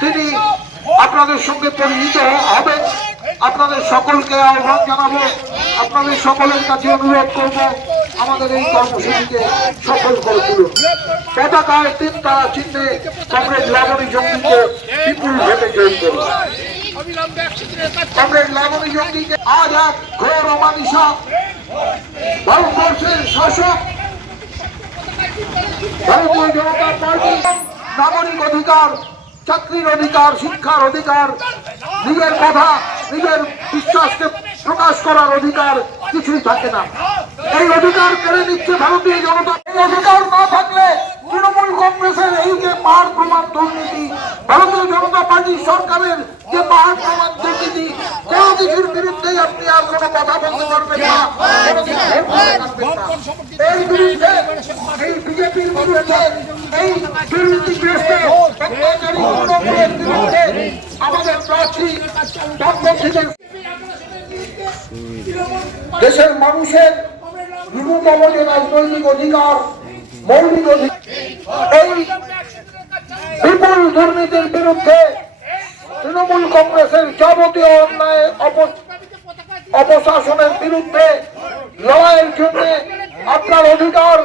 তিনি আপনাদের সঙ্গে পরিচিত হবেন। আপনাদের সকলকে আহ্বান জানাবো, আপনাদের সকলের কাছে অনুরোধ করব আমাদের এই কর্মসূচিকে সফল করে তুলুন। পতাকায় 3 তারা চিহ্নে কমরেড লাবণী জঙ্গিকে বিপুল ভোটে জয়ী করুন। কমরেড লাবণী জঙ্গিকে আজ এক ঘোর অমানিসা ভারতবর্ষের শাসক ভারতীয় জনতা পার্টি নাগরিক অধিকার, চাকরির অধিকার, শিক্ষার অধিকার, নিজের কথা, নিজের বিশ্বাসকে প্রকাশ করার অধিকার কিছুই থাকে না। এই অধিকার কেড়ে নিচ্ছে ভারতীয় জনতা। এই অধিকার না থাকলে তৃণমূল কংগ্রেসের এই যে পাহাড় প্রমাণ দুর্নীতি, ভারতীয় জনতা পার্টির সরকারের যে পাহাড় প্রমাণ দুর্নীতি, কোনো কিছুর বিরুদ্ধেই আপনি আর কোনো কথা বলতে পারবেন না। এই বিরুদ্ধে, এই বিজেপির বিরুদ্ধে, এই দুর্নীতিগ্রস্ত বিরুদ্ধে আমাদের প্রার্থী দেশের মানুষের ন্যূনতম যে রাজনৈতিক অধিকার, মৌলিক অধিকার, এই বিপুল দুর্নীতির বিরুদ্ধে তৃণমূল কংগ্রেসের যাবতীয় অন্যায় অপশাসনের বিরুদ্ধে লড়াইয়ের জন্য আপনার অধিকার,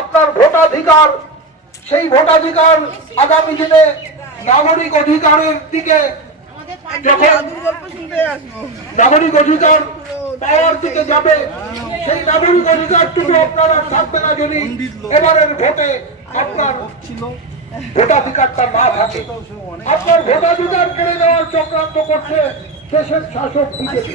আপনার ভোটাধিকার, সেই ভোটাধিকার আগামী দিনে নাগরিক অধিকারের দিকে যখন নাগরিক অধিকার পাওয়ার দিকে যাবে, সেই নাগরিক অধিকারটুকু আপনার আর থাকবে না যদি এবারের ভোটে আপনার ভোটাধিকারটা না থাকে। আপনার ভোটাধিকার কেড়ে নেওয়ার চক্রান্ত করছে দেশের শাসক বিজেপি।